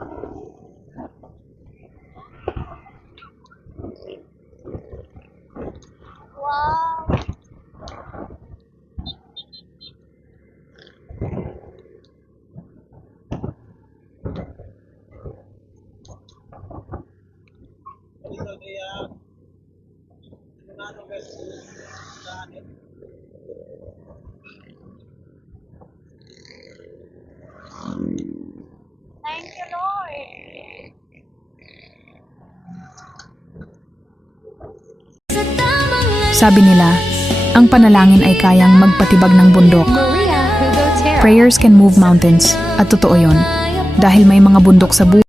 Wow. Thank you, Lord. Sabi nila, ang panalangin ay kayang magpatibag ng bundok. Prayers can move mountains. At totoo yon. Dahil may mga bundok sa buhay.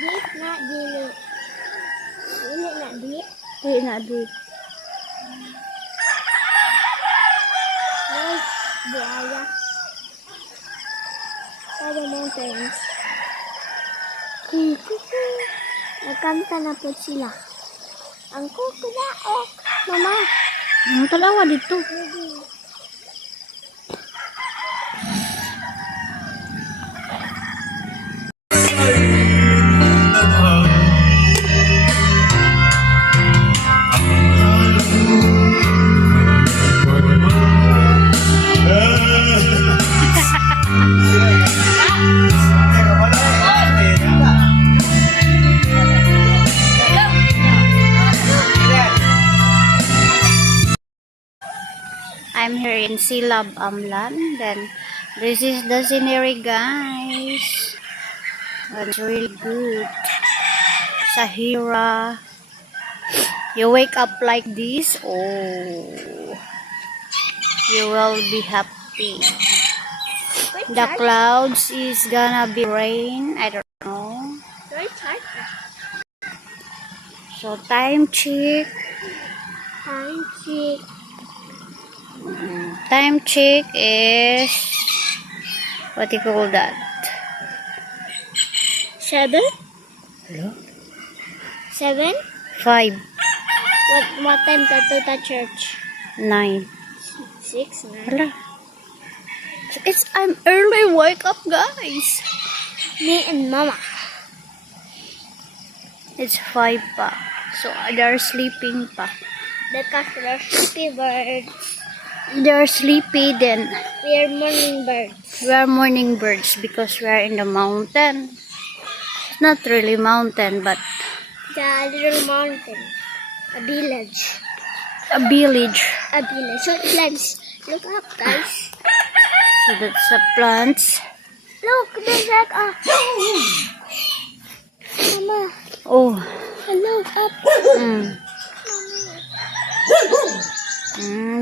Deep na, dili. Dili na, deep. Dili na deep. Nice, buaya. Para mountains. Nagkanta na po sila. Ang kukudaok. Mama. Ang talawa dito. I'm here in Silab Amlan. Then this is the scenery, guys. It's really good. Sahira. You wake up like this, oh, you will be happy. The clouds is gonna be rain. I don't know. So time check. Time check is, what do you call that? 7? Hello? 7? 5, What time ka to the church? 9. 6, 9. Hala. I'm early wake up, guys. Me and Mama. It's 5 pa. So they're sleeping pa. Because we're sleepy birds. They're sleepy then. We're morning birds. We are morning birds because we are in the mountain. It's not really mountain, but The little mountain. A village. a village. A village. So plants. Look up, guys. So that's the plants. Look, there's like a... Mama, Oh. look up.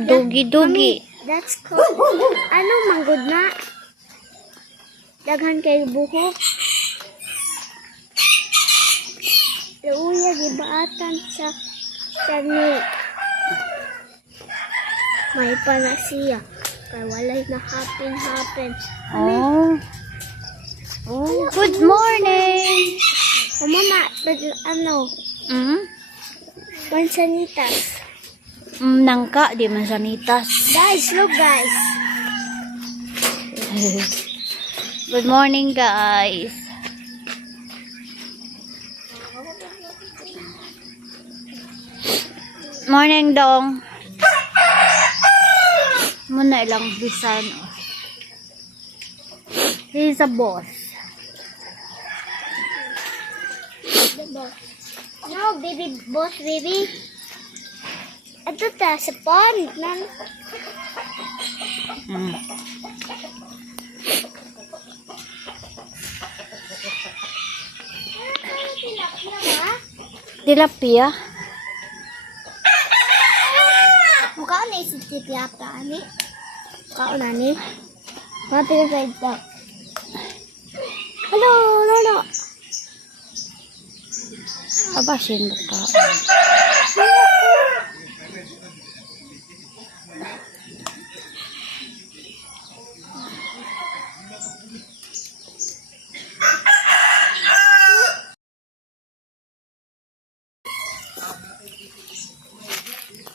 Dugi. That's cool. Ano, manggod na? Daghan kay buhok. Luya, gibaatan sa tani. May pala siya. Kaya walay na happen. Oh. Oh, good morning. Oh, Mama, ano? Mansanitas. Nangka, di mansanitas. Guys, look guys. Good morning, guys. Morning, dong. Muna ilang design. He's a boss. The boss. No, baby, boss, baby. Ito ta, sa pond. Nan. Mm. Tilapia? Mukha na isip tilapia, ani. Mukha na, ani. Mati na sa ito. Hello, Lolo. Abasin mo ka.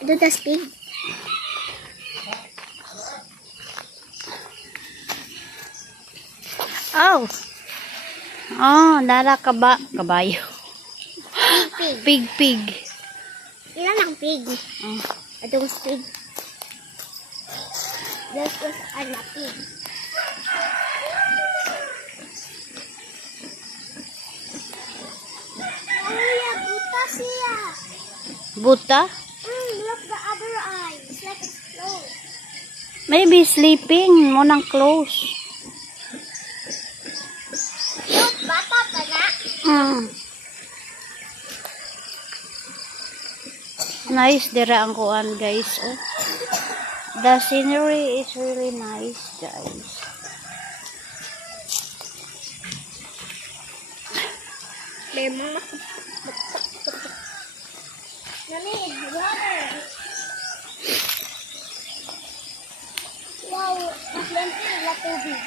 Ito tas pig. Oh. Oh, dala kabayo. Pig. Pig. Ilan ang pig? Mm. Ito was pig. This was a pig. Oh, buta siya. Buta? Look the other eye. It's like it's closed. Maybe sleeping. Munang close. Look, bata pa na. Nice dira ang kuan, guys. Oh. The scenery is really nice, guys. Lemon. Nani, water. Wow, naslante na tubig.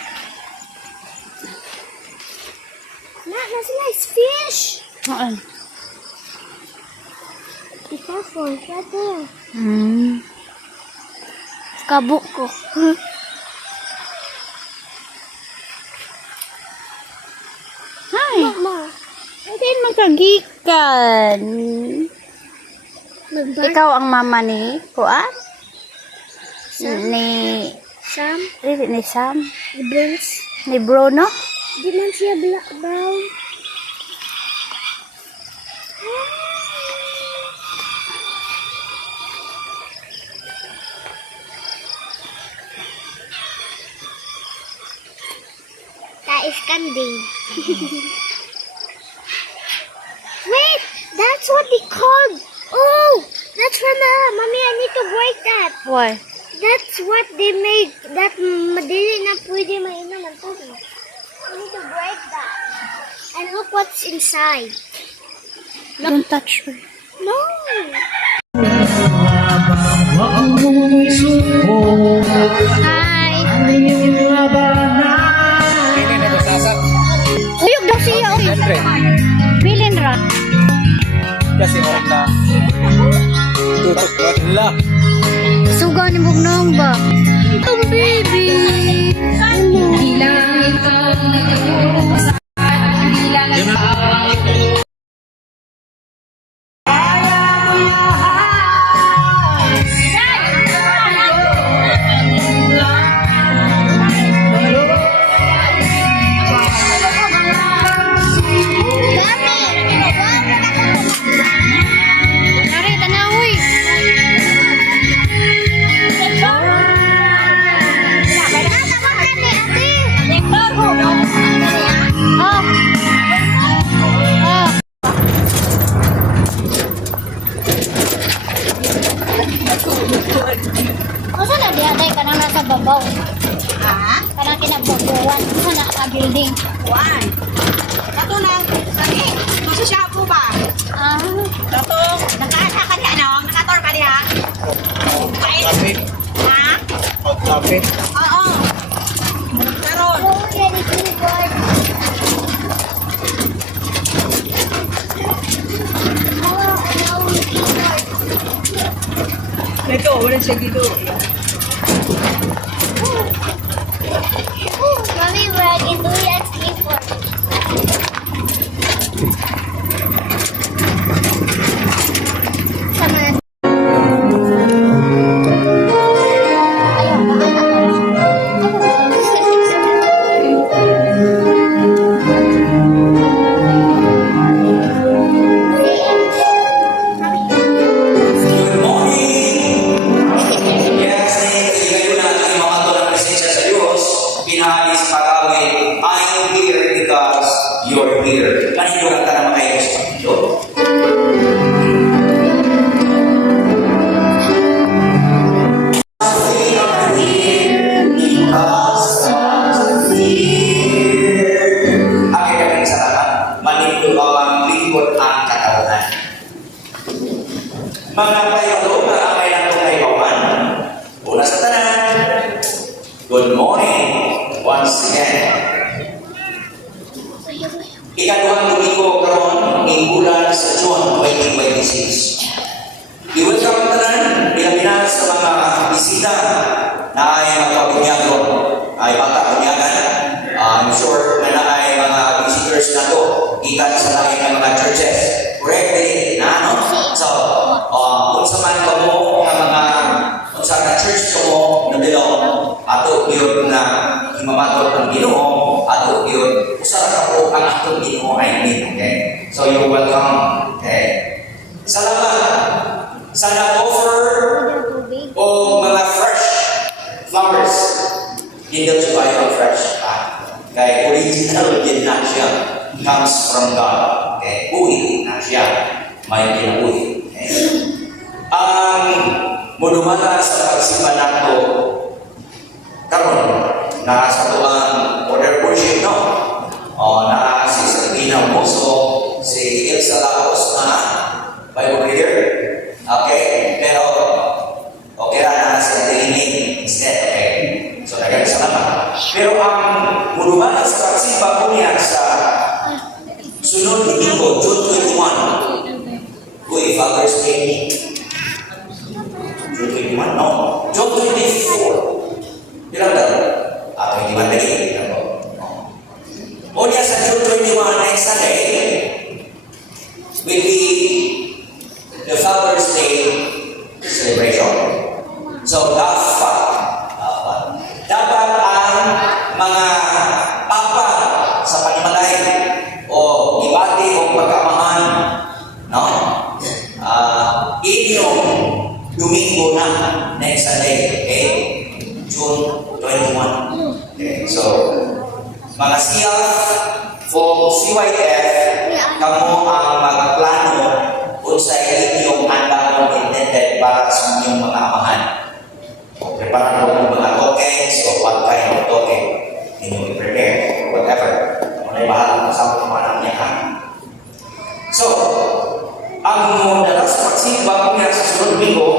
Nasa nice fish. Be careful, it's right there. Kabuk ko. Hi. Mama, Hindi magkagikan. magbark Ikaw ang mama ni kuan? Ni Sam, ni Sam? Bruce. Ni Bruno? Di man siya black brown. That is candy. Wait, that's what they called. Oh, that's from the mommy. I need to break that. Why? That's what they make. That madili na pwede mainom ang tubig. I need to break that. And look what's inside. Don't touch her. No. Hi. Uyog daw siya. Bilin ra. Kasi na tutok na sila. Suga ni Bugnong ba? Oh, baby. Nari, tanawi. Oh. Oh. Masa na diatay ka nang nasa babaw? Ha? Kanang kinababuan. Masa na ka building? Juan. Dato na. Sani. Masa siya po ba? Ah. Dato. Nakaasa ka niya, no? Nakator ka niya? Traffic. Ha? Traffic. Oo. Karon. Oh, yan yung keyboard. Oh, no, keyboard. Ito, wala siya dito. Oh, mommy, where I can do that keyboard. Sama na. Ayun, Yo. Akin kami sa lahat, manito ang lingkod ang katawan. Mga payo, mga amay ng tungay pawan. Una sa tanan, good morning once again. Ikaduhang Domingo karon ng bulan sa June 2026. I-welcome ang tanan, pinaminan sa mga bisita na ay magpapunyagon, ay magpapunyagan. I'm sure na ay mga visitors na to, ikan sa lain ng mga churches. Correct din, na no? So, kung sa man ko mo, kung sa na church ko mo, na bilong, ato yun na himamatod ng Ginoo, ato yun, usara ka po ang atong Ginoo ay min, okay? So, you're welcome, okay? Salamat sa nag-offer o mga fresh flowers. Hindi daw siya tayo ang fresh. Kaya original din na siya. Comes from God. Okay? Uwi na siya. May pinabuhi. Okay? Ang mudumala sa pagsipan nato karon na sa tuwang order worship, no? O na si Sabina Moso, si Elsa Laos na Bible reader. Okay? Pero okay na sa training instead. Okay? So, salamat. Pero ang mudumala sa pagsipa ko niya sa sunod Domingo, June 21. Uy, Father's Day. June 21? No. June 24. Ilang daw? 21 lagi. O niya sa June 21, next Sunday, will be the Father's Day celebration. So, dapat ang mga papa sa panimalay o ibati o pagkamahan, no? Inyong Domingo na next Sunday, okay? June 21. Okay, so mga CF o CYF, kamo ang magplano kung sa inyong andang intended para sa inyong mga amahan. Prepare mo ng mga tokens o what kind of token inyong i-prepare, whatever. Muna yung bahala sa mga niya, ha? So, ang dalas pagsimba kung yan sa sunod Domingo,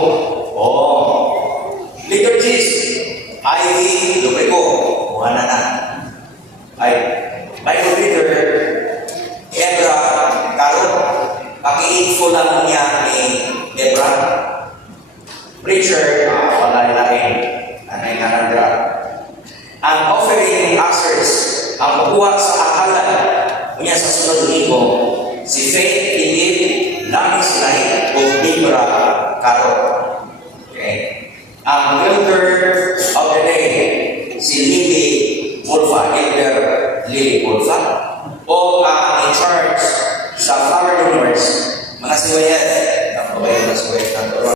liturgies, Ivy, Lubrico, buwan na. Ay, Bible reader, Debra, Caro, paki-info lang niya ni Debra. Preacher, wala rin, Nanay Nanandra. Ang offering ushers, ang makuha sa akalan, kunya sa sunod Domingo, si Faith Philip, Lani Silay, o Debra Caro. Okay? Ang elder of the day, si Lily Wolfa, Elder Lily Wolfa, o ang in charge sa Flower Donors, mga CYF, ang babae na CYF ng Toronto.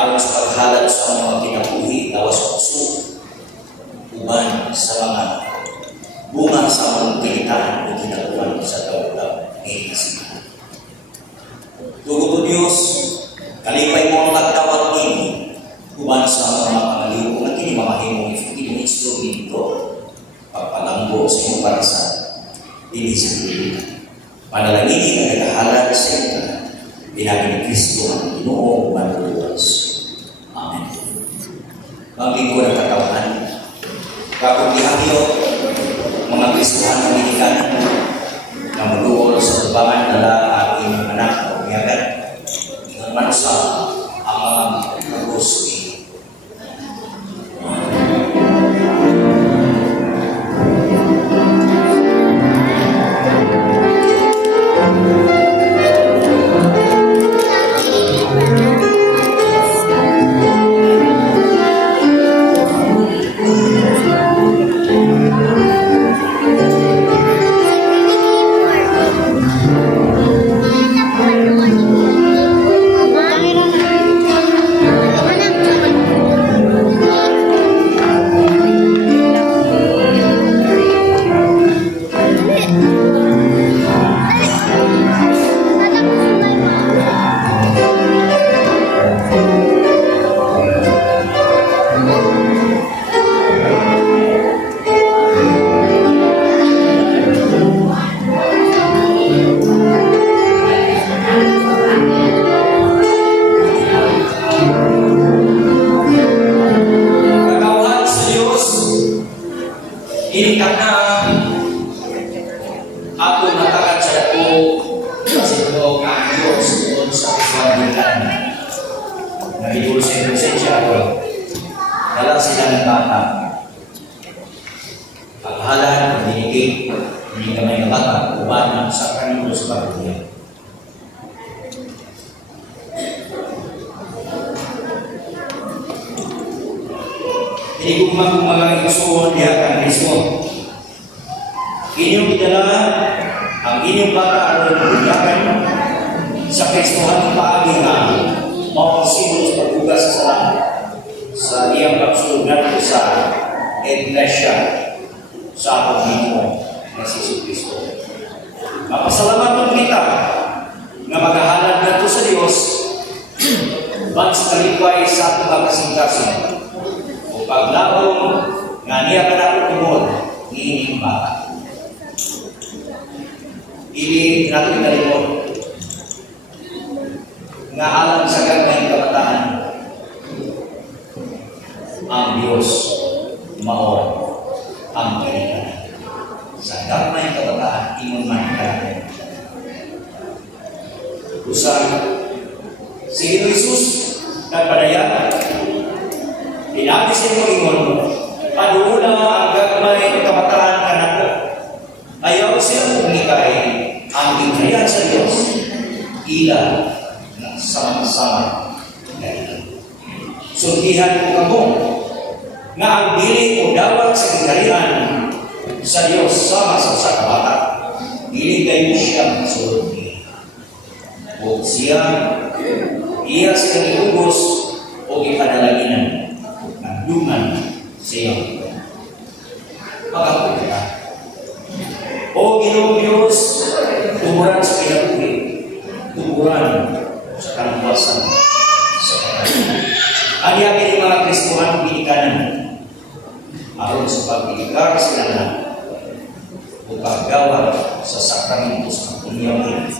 aron sa paghalad sa mga kinabuhi lawas puso uban sa mga bunga sa mga kinitaan o kinabuhan sa tawag ng isipan. Tugo po Diyos, kalipay mo ang tagtawag ini uban sa mga pangaliw na kini mga himong ifukilong instrumento pagpalanggo sa iyong parasan dili sa pilihan. Panalangin ang naghahalad sa ito dinami ni Kristo ang Ginoo Manluwas. Amen. Magbingko ng katawan, kapag dihangyo, mga Kristohan ng binikanan, na maluol sa tubangan nila aking anak na umiyagan, ng manusa ang mga nagos ni inikat na ako natakat sa ako sa loob ng Diyos doon sa kasualitan. Nagigul sa inosensya ako. Dala sila ng bata. Paghalan, dinikit, hindi kamay na bata, uban sa kanino sa pagkakaya. Hindi kung mga isuon diya kang Kristo. Inyong idala ang inyong bata aron bunyagan sa Kristohan ng paagi nga mausimulo sa pagbugas sa salamat sa iyang pagsulungan sa Iglesia sa Panginoon na si Kristo. Mapasalamat kita nga maghahalad nato sa Dios bang sa kalipay sa atong pagkasing-kasing paglabong nga niya ka na kumod niining bata. Ili natin kalimot nga alam sa gagawin kabataan ang Diyos mao ang kanilang. Sa gagawin kabataan, ingon man ka. Usang si Jesus nagpadaya Pinabi sa iyong ingon, paduula ang gagmay kabataan kanako. Ayaw siya umikay ang biglayan sa Diyos. Ila na sama-sama na ito. Sultihan ko kamo nga ang dili o dawat sa biglayan sa Diyos sama sa kabata. Dili kayo siyang sulod niya. O siya, iya siyang iugos o ipadalaginan. Dungan siya. Pagkakulit. O Ginoong Diyos, tumuran sa kinabuhi, tumuran sa kaluwasan sa kanabuhi. Ang yakin mga Kristohan binikanan, aron sa pagbilikar sila na o paggawa sa sakramento sa kunyamin,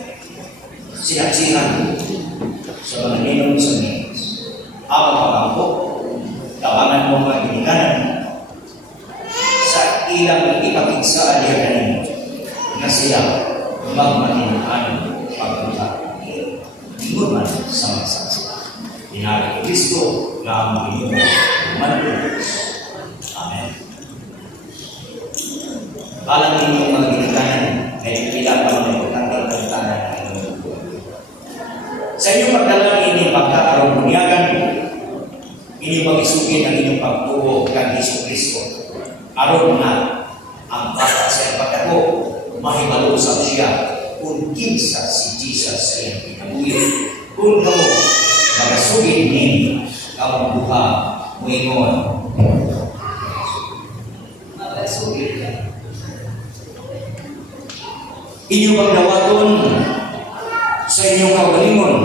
sinaksihan sa mga ninong sa Diyos. Ang pag-ampo, tabangan mo mga binikanan sa ilang ipakigsaan niya kanino na sila magmaninaan pagpunta niya. Ingon man sa magsaksa. Dinari ko Kristo na ang Panginoon Manluwas. Amen. Alam ninyo mga binikanan ay ilang pa mga importante ng tanan ng inyong buwan. Sa inyong pagdala ini pagkakaroon bunyagan, ini mag-isugin ang inyong pagtuo kang Hesus Kristo. Aron na ang bata sa pagkako, mahibalo sa siya kung kinsa si Jesus sa iyong pinabuhi. Kung kamo, magasugin ninyo kamong duha moingon. Inyong pagdawaton sa inyong kaugalingon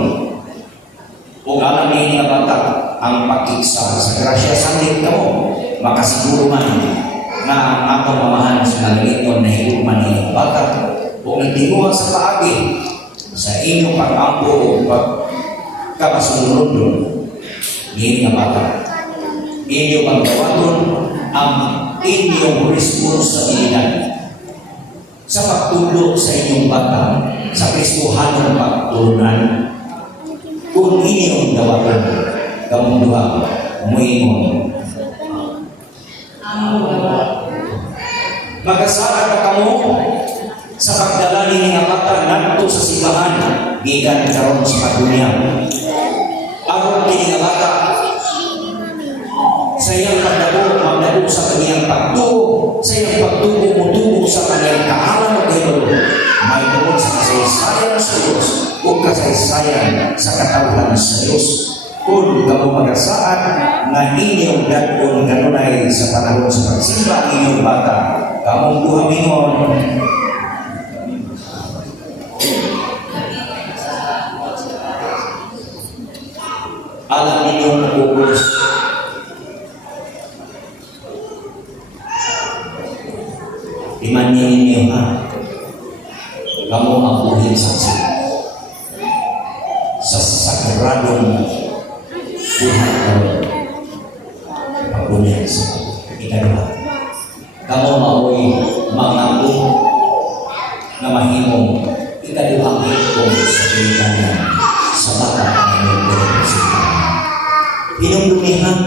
o alam ni nga bata ang pagkiksa sa grasya sa kamo makasiguro man na ang akong mamahan sa naliton na higuman ni bata o nagtinguha sa paagi sa inyong pag-ampo o pagkakasunod ni nga bata. Inyong pagdawaton ang inyong responsibilidad sa pagtulog sa inyong bata sa Kristohanong pagtulunan. Kung inyong dawaton kamong duha moingon. Magasaan ka kamo sa pagdalani ni nga bata ngadto sa simbahan gikan karon sa padunya. Aron kini nga bata sa iyang magdako sa kaniyang pagtuo, sa iyang pagtuo sa kaniyang kaalam at kahibalo, may tungkol sa kasaysayan sa Diyos o kasaysayan sa katawhan sa Diyos. Kung kamo magasaan na inyong dadon kanunay sa panahon sa pagsimba inyong bata, kamong duhamingon. Alam ninyong nagugos iman ninyo ha, kamu ang buhay saksi sa sakradong buhay kamu pagbunyag sa ikadua. Kamu mao'y mangangkong na mahimong ikaduhang hitong sa pilihanan sa bata na inyong hinumdumihan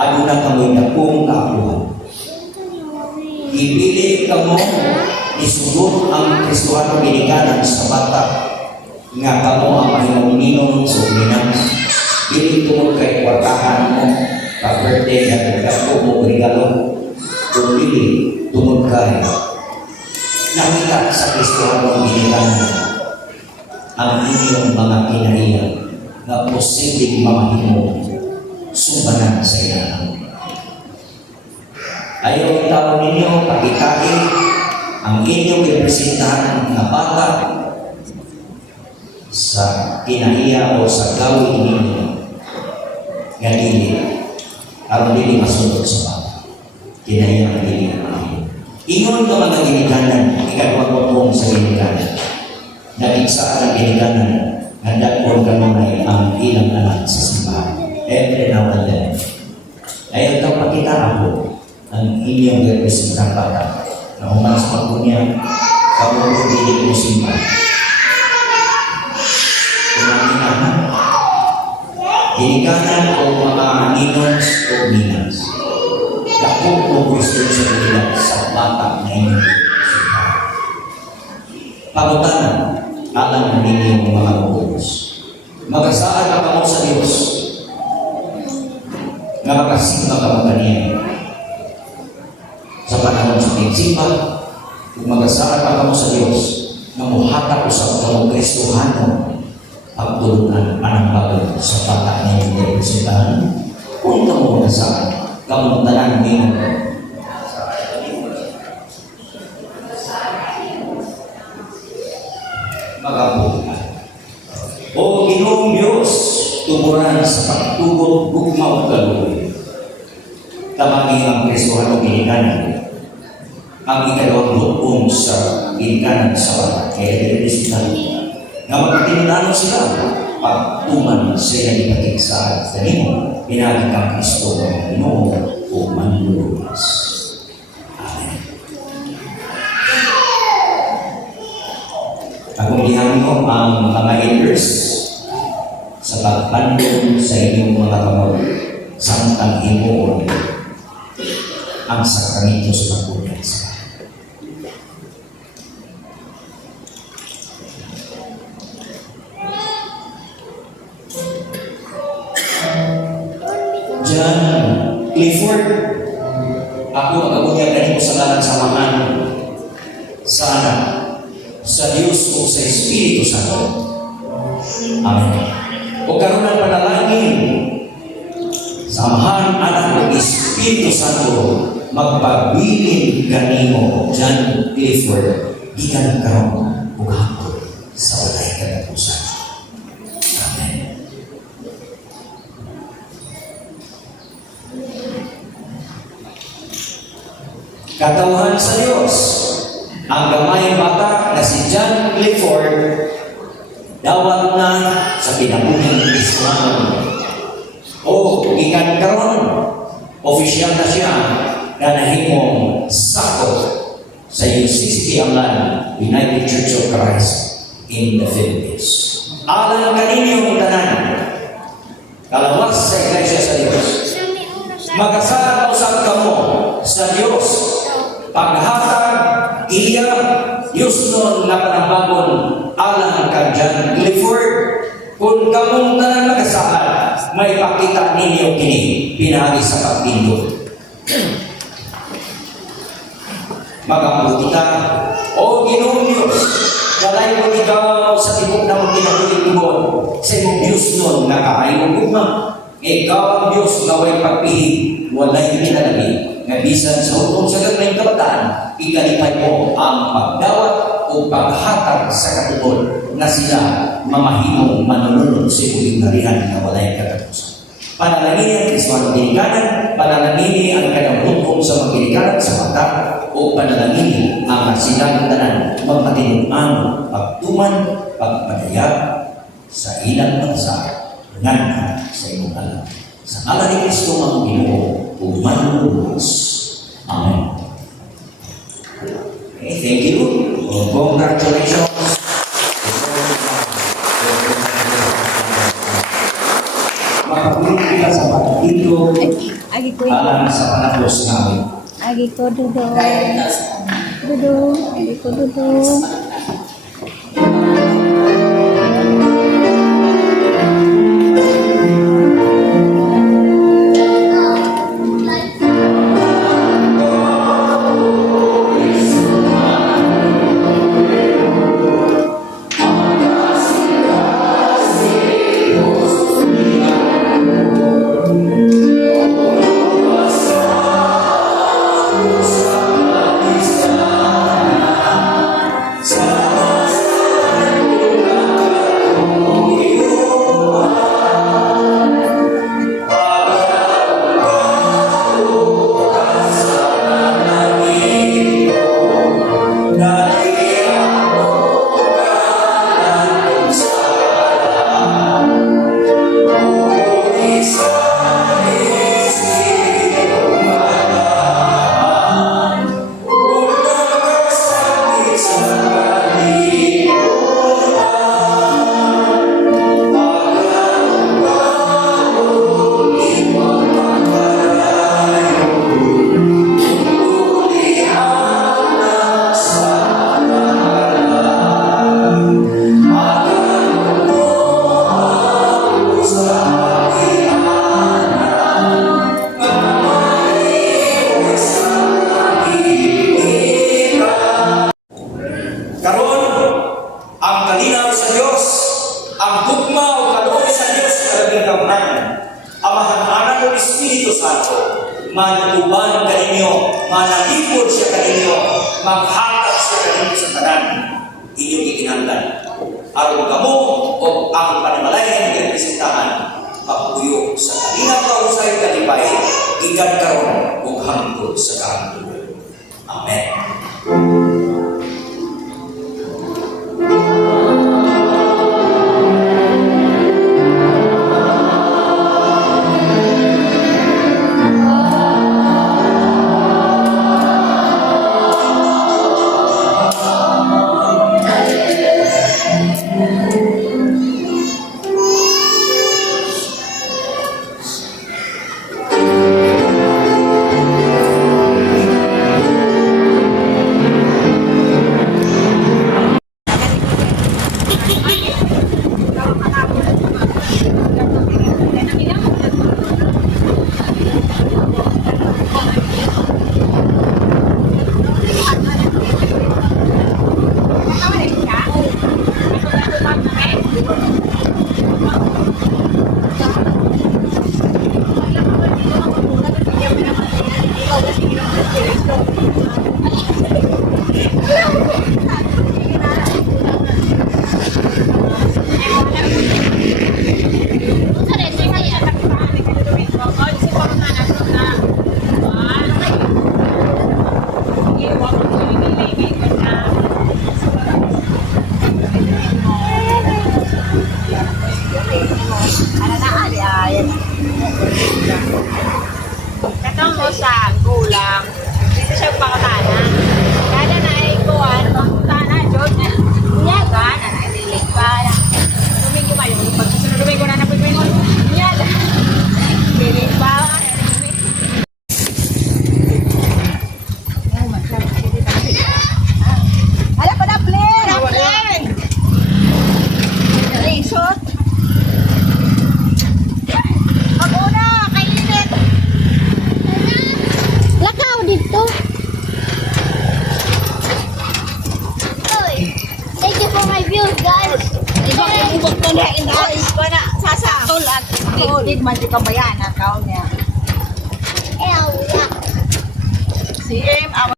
aduna kamo'y napong kaapuhan. Ipili kamo isugod ang Kristohanong ginikanan sa bata nga kamo ang mahimong sa ulinan. Dili tungod kay kwartahan mo pag-birthday at nagdako mo regalo. Kung dili tungod kay nakita sa Kristohanong ginikanan ang inyong mga kinaiya na posibleng mamahimong sumbanan sa ilang. Ayaw tao ninyo pakitain ang inyong representahan ng bata sa kinaiya o sa gawin ninyo nga dili aron dili masunod sa bata. Kinaiya ang dili ingon ka mga ginikanan, ikagwagwagwong sa ginikanan. Nagigsaan ang ginikanan, nandagpon ka nunay ang ilang anak sa simbahan. Every now and then. Ayaw tao pakita ako ang inyong representang bata na umalas pagpunya kamu dili mo simba kumanginahan ginikanan o mga ninons o ninans dako mo gusto sa ilang sa bata na inyong simba pagutanan alam ninyong mga lubos magasaan ka mo sa Diyos nga makasimba ka mo kaniya sa panahon sa pagsimba, kung magasaan pa kamo sa Diyos, na muhatag sa kamong Kristohano, pagtulunan panambagan sa bata na yung representahan, kung kamo magasaan, kamong tanan ngayon. Magabuhan. O Ginoong Diyos, tumuran sa pagtugot, bugmaw kaluwi. Tamangin ang Kristohanong ginikanan ang ikadawang lupong sa ginikanan sa bata kaya representan nga magkatinunano sila pagtuman sa ilang ipatigsaan sa nimo pinagit ang Kristo ng Ginoo o manluluwas. Amen. Akong lihamin mo ang mga elders sa pagpandong sa inyong mga kamot samtang himuon ang sakramento sa pagbunyag sa John Clifford, ako magabunyag na mo sa ngalan sa samahan sa Anak, sa Diyos o sa Espiritu Santo. Amen. O karon ang panalangin Samahan anak ng Espiritu Santo, magpabilin kanimo, John Clifford, gikan karon ug hangtod sa walay katapusan. Amen. Katauhan sa Diyos, ang gamay bata na si John Clifford, dawat na sa pinabuning Kristiyano. O ikan karon, opisyal na siya na nahimong sakop sa UCCT Amlan, United Church of Christ in the Philippines. Alang kaninyong tanan, kalawas sa Iglesia sa Diyos. Mag-asara usap kamo sa Diyos, paghatag, iya, yusnon na panabagon alang ka John Clifford. Kung kamong tanan mag-asara, may pakita ninyo kini pinagi sa pagpindot. Magambuti ka, o Ginoong Diyos, walay mo ikaw sa tibok na mong kinabuhin-tubon sa imong Diyos nun na kaayong gugma. Ikaw ang Diyos na way pagpihig, walay pinalagi, nga bisan sa hutong sa gagmay kabataan, ikalipay mo ang pagdawat o paghatag sa katutol na sila mamahimong manununod sa ibuling harihan na walay katapusan. Panalangini ang Kristuanong ginikanan, panalangini ang kanang sa mga ginikanan sa mata, o panalangini ang silang tanan, magpatinuan, pagtuman, pagpadayag sa ilang bansa, nganhan sa imong alam. Sa ngalan ni Kristo mga Ginoo, umanulungas. Amen. Okay, thank you. Congratulations. Makapulit kita sa pagkito alam sa panapos namin. Agi ko dudong. Dudong. Agi ko dudong. Manutuban kaninyo, manalipod siya kaninyo, maghatag siya kaninyo sa tanan, inyong ikinanglan. Aron kamo o ang panimalayan ng representahan, magpuyo sa kalinang kausay kalipay, ikan karon o hangtod sa kahangtod. Amen. Kapatid man di ka ba yan, akaw niya. Ewa. Si M, awa.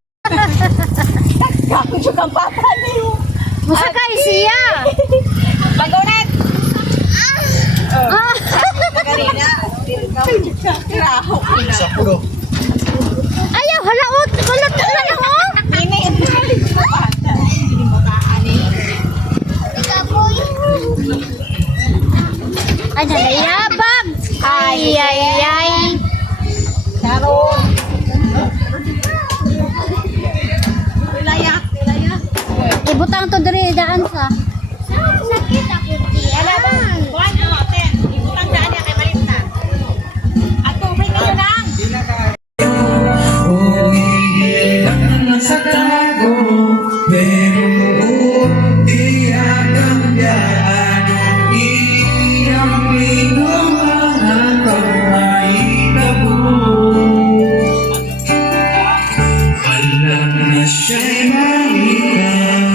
Gako siya kang papa niyo. Musakay siya. Magunit! Karina, tiraho. Sa pulo. Ayaw, halaot. Kulot na lang, oh. Ini, hindi mo kaani. Ay, nanayabag. Ay, ay, ay. Sharon. Wilaya. Ibutang to diri daan sa. Sakit ako diyan. Buwan mo, ten. Ibutang daan niya kay Malintan. At tubig nyo lang. Sa tago, pero di cambiar iyang linungan pagmaitabo. Alam na siya'y malikan.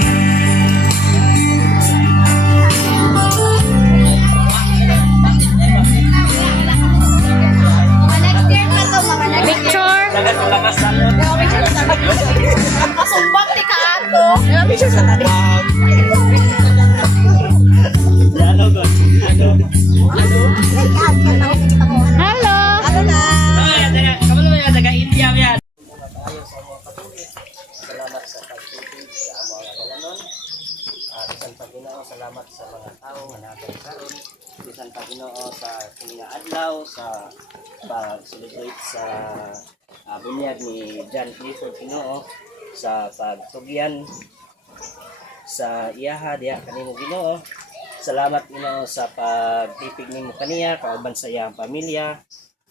Picture. Masumbang ni Kaato. Grabe siya sa tali. Hello. Ano na? Salamat sa pagtubig sa amo nga dalanon. Bisan pa Ginoo, salamat sa mga tao nga natay karon. Bisan pa Ginoo sa kini nga adlaw sa pag-celebrate sa bunyag ni John Clifford Ginoo sa pagtugyan sa iyaha diha kanimo Ginoo. Salamat Ginoo sa pagtipig nimo kaniya kauban sa iyang pamilya.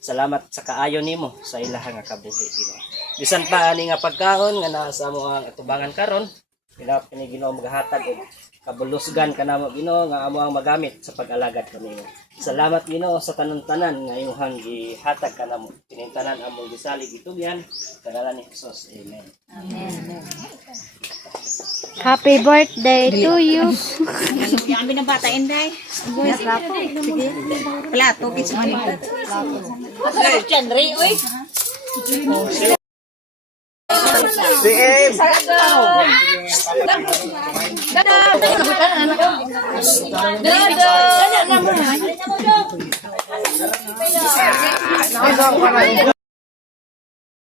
Salamat sa kaayo nimo sa ilaha nga kabuhi Ginoo. Bisan pa ani nga pagkaon nga naa sa amo ang atubangan karon, pinap ni Ginoo maghatag og kabulusgan kanamo Ginoo nga amo ang magamit sa pag-alagad kanimo. Salamat Ginoo sa tanan-tanan nga imong gihatag kanamo. Kinintanan among gisalig itugyan sa ngalan ni Hesus. Amen. Happy birthday to you. Yung kami ng bata, Inday. Sige. Wala, tubig sa kanila. Chandri, uy. Si M.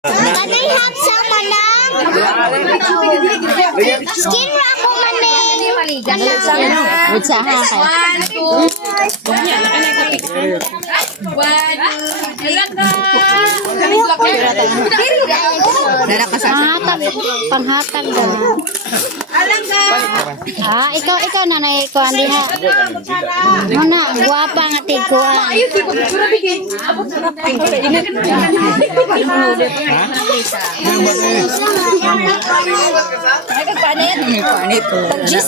Can I have some manang? Skin wrap ko man eh. Panghatag daw. Ah, ikaw nanay ko andi ha. Muna, guwapa nga tiguan.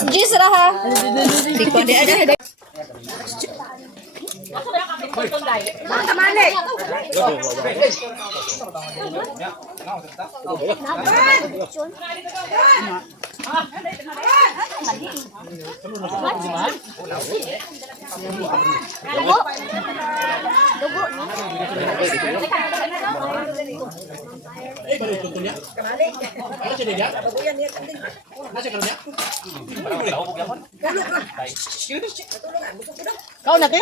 Jis raha. Kau nak ke?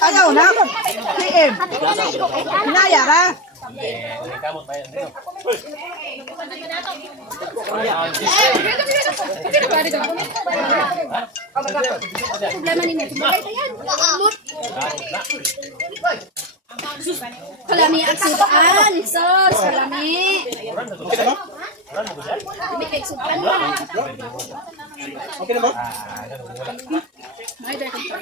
Ayaw na. PM. Naya ka. Kalami ang sudan. Sos, kalami. May kaigsudan mo. Okay na ba? May dahil kong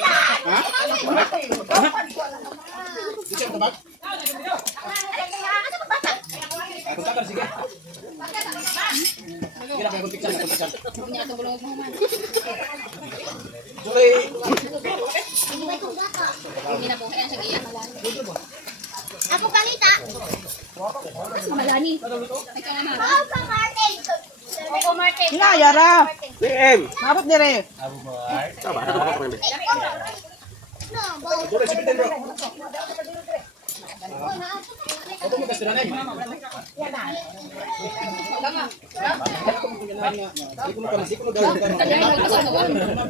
Kontakan, sige. Sige na, kontiksan na, kontiksan. niya itong bulong mo man. Sorry. Hindi na buhay ang sagiyan. Ako pangita. Malani. Ay, ka naman. Ako pa Martin. Naya ra. Si M. Mabot dire. Tama, ano ba ko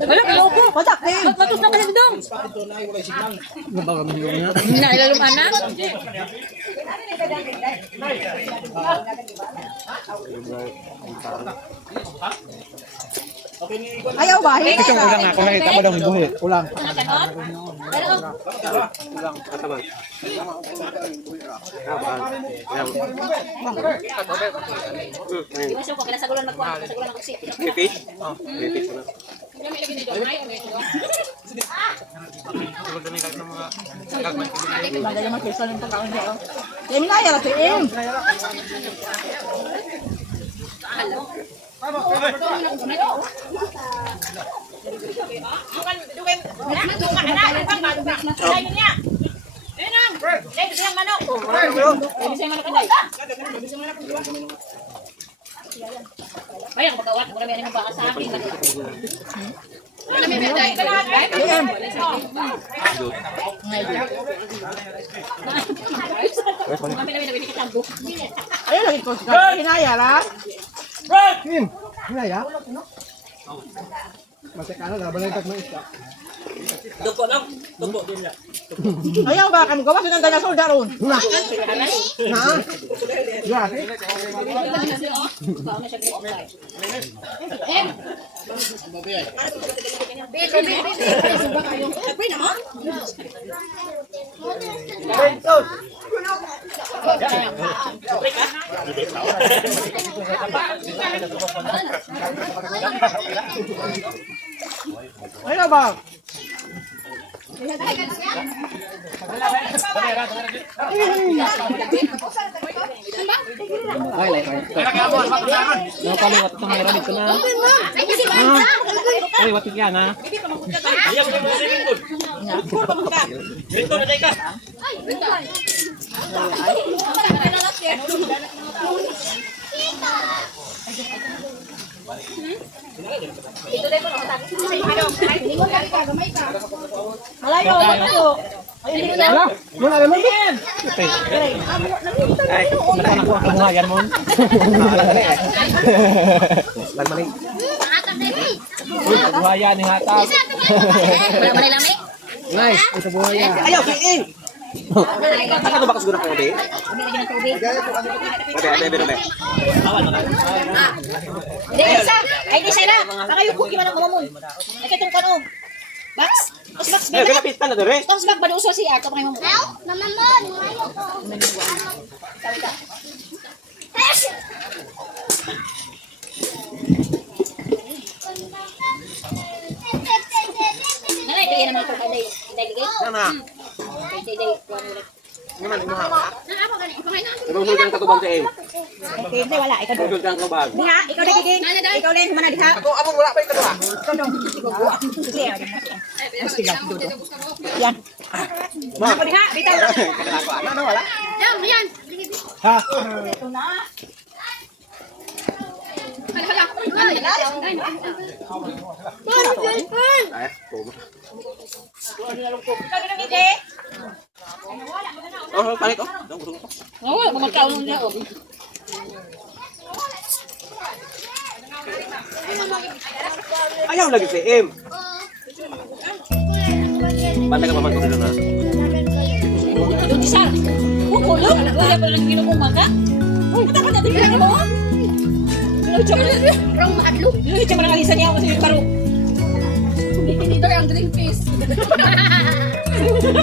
Wala ka upo, patak eh. Matus na kasi bidong. Na ilaluman na. Ayaw ba? Ito ulang ako nakita mo daw buhi. Ulang. Masuk ko kaya sagulan magkuha, sagulan ako si. Pipi? Oh, pipi ko na. Kami lagi dito, may o may ko. Bagay naman kesa ng pagkaon niya. Kaya minaya la PM. Bayang pagkawat, wala may anong baka sa akin. Wala may meday. Mami na may kitambo. Ayaw lagi ko sa hinaya la. Hinaya? Masaya ka na, laban lang mo isa. Ayaw ba kami gawa sa dala solda ron. Na? Ya. Ayaw ba? Ay, watik yan ha. Malayo ba? Wala, muna rin mo. Ay, nakuha kabuhayan mo. Lagmaling. Kabuhayan ni hatap. Wala mo nilang may. Nice, ito buhayan. Ayaw PM. Ano ba kasiguro ko din? Ay di sana. Pakayo ko kiman ang mamon. Ay katong kano. Box? Box ba? Kaya pista na dere. Box ba ba uso siya ka mo. Naman mo, ngayon ko. Nanay, kaya naman ko kay delegate. Sana. Kay delegate. Naman mo ha. Naan ako gani, pangay na. Ibang kang katubang sa M. Hindi wala ikaw. Ibang kang katubang. Diha, ikaw na kiging. Ikaw lang mana diha. Ako amo wala pa ikaw ha. Ikaw dong. Yan. Ako diha, bitaw. Ano wala? Yan, yan. Ha. Ay, tuma. Ikaw dong kiging. Oh, palit oh. Oo, magkaulong niya oh. Ayaw lagi si M. Banda ka paman ko dito na. Doon di sar. Kukulong, wala pa lang ginukuman ka. Uy, dapat natin pinag mo. Rong maadlo. Ito mo nang alisan niya kasi yung baro. Tinidor ang Greenpeace.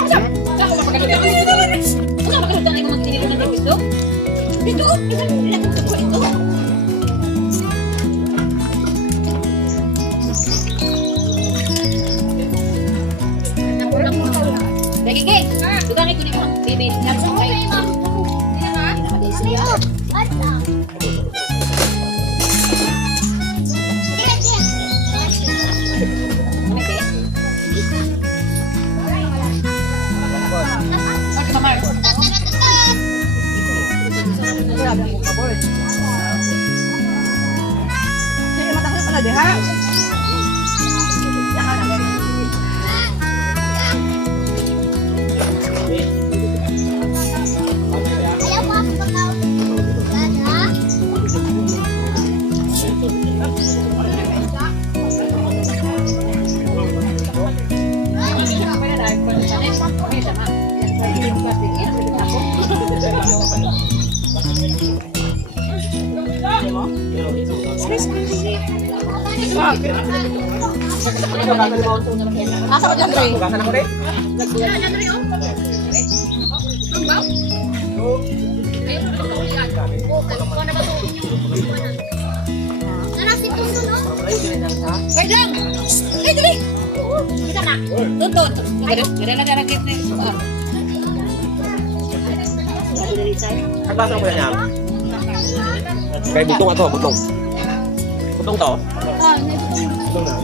Saan ko mapagalitan? Saan mapagalitan ay mga tinidor ng Greenpeace do? Dito, isang pinagkukuha ko ito. Gagigay, dugang ito ni mo. Baby, nabsong kayo. Hindi na nga. Namatay siya. Kaya matakot pala diha. Asa ko dyan, Dre? Bukasan ako rin. Narasin ko doon, oh. Wait lang! Ay, dali! Kita na! Doon. Ganda na narakit na yung suar. Nagbasan ko yan yan. Kaya butong ato, butong. Butong to. Butong na.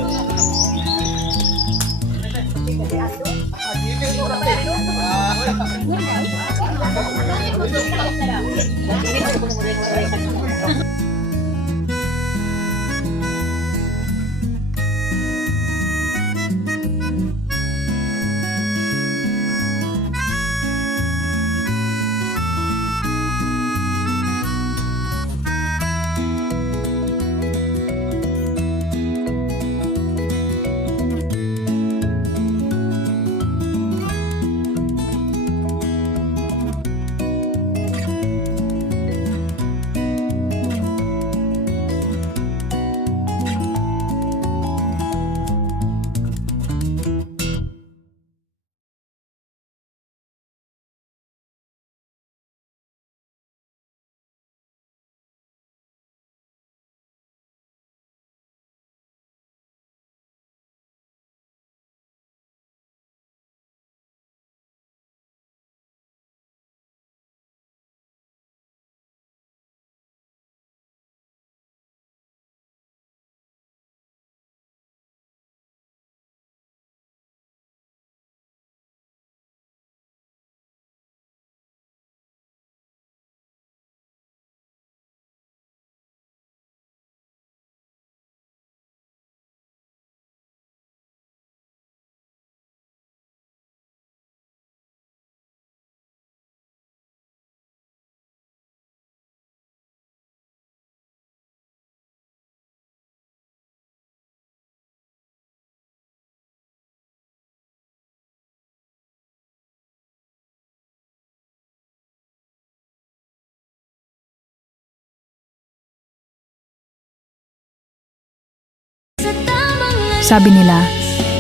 Sabi nila,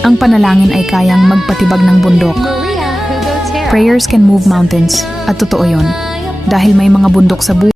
ang panalangin ay kayang magpatibag ng bundok. Prayers can move mountains, at totoo yon. Dahil may mga bundok sa buhay.